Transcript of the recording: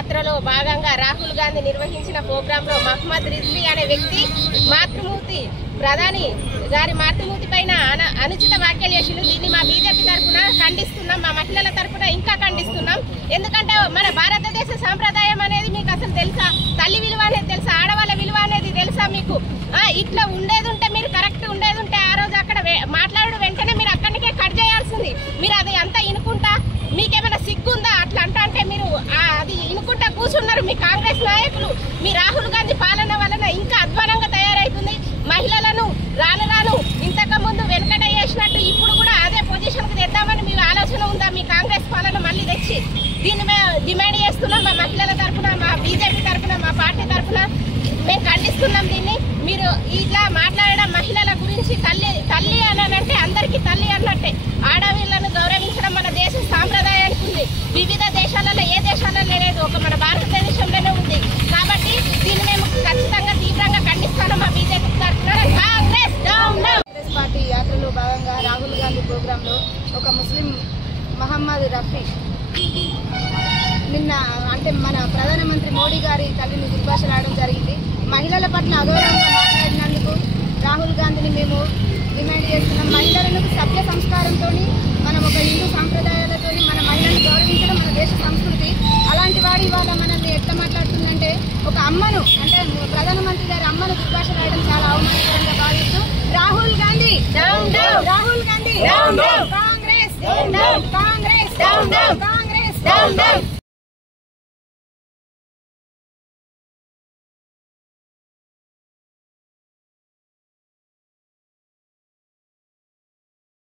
యాత్రలో భాగంగా రాహుల్ గాంధీ నిర్వహించిన ప్రోగ్రాంలో మహమ్మద్ రిజ్వీ అనే వ్యక్తి మాతృమూర్తి ప్రధాని గారి మాతృమూర్తి పైన అనుచిత వ్యాఖ్యలు చేసిండు. దీన్ని మా బీజేపీ తరఫున ఖండిస్తున్నాం, మా మహిళల తరఫున ఇంకా ఖండిస్తున్నాం. ఎందుకంటే మన భారతదేశ సాంప్రదాయం అనేది మీకు అసలు తెలుసా? తల్లి విలువ అనేది తెలుసా? ఆడవాళ్ళ విలువ అనేది తెలుసా మీకు? ఇట్లా ఉండేది ఉంటే మీరు కరెక్ట్ ఉండేది ఉంటే ఆ రోజు అక్కడ మాట్లాడు వెంటనే మీరు అక్కడికే కట్ చేయాల్సింది. మీరు అది అంతా ఇనుకుంటా మీకేమైనా సిగ్గుందా? అట్లా అంటే మీరు అది ఇనుకుంటా కూర్చున్నారు. మీ కాంగ్రెస్ నాయకులు మీ రాహుల్ గాంధీ పాలన వలన ఇంకా అధ్వానంగా తయారైతుంది. మహిళలను రాను రాను ఇంతకు ముందు వెనకట చేసినట్టు ఇప్పుడు కూడా అదే పొజిషన్కి తెద్దామని మీ ఆలోచన ఉందా? మీ కాంగ్రెస్ పాలన మళ్ళీ తెచ్చి దీన్ని మేము డిమాండ్ చేస్తున్నాం. మా మహిళల తరఫున, మా బీజేపీ తరఫున, మా పార్టీ తరఫున మేము ఖండిస్తున్నాం దీన్ని. మీరు ఇట్లా మాట్లాడడం మహిళల గురించి తల్లి అని అంటే అందరికీ తల్లి అన్నట్టే. ఆడవాళ్ళను గౌరవించడం మన దేశ సాంప్రదాయానికి ఉంది. వివిధ దేశాలలో ఏ దేశాలలో లేదు, ఒక మన భారతదేశంలోనే ఉంది. కాబట్టి దీన్ని మేము ఖచ్చితంగా తీవ్రంగా ఖండిస్తాను. మా బీజేపీ తరఫున కాంగ్రెస్ పార్టీ యాత్రలో భాగంగా రాహుల్ గాంధీ ప్రోగ్రాంలో ఒక ముస్లిం మహమ్మద్ రఫీ నిన్న అంటే మన ప్రధానమంత్రి మోడీ గారి తల్లిని దుర్భాషలాడడం జరిగింది. మహిళల పట్ల అగౌరవంగా మాట్లాడినందుకు రాహుల్ గాంధీని మేము డిమాండ్ చేస్తున్నాం. మహిళలను సభ్య సంస్కారంతో మనం ఒక హిందూ సాంప్రదాయాలతో మన మహిళలను గౌరవించడం మన దేశ సంస్కృతి. అలాంటి వాడి ఇవాళ మనల్ని ఎట్లా మాట్లాడుతుందంటే ఒక అమ్మను అంటే ప్రధానమంత్రి గారి అమ్మను దుర్భాషలాడడం చాలా అవమానకరంగా భావిస్తూ రాహుల్ గాంధీ రాహుల్ గాంధీ కాంగ్రెస్ కాంగ్రెస్ కాంగ్రెస్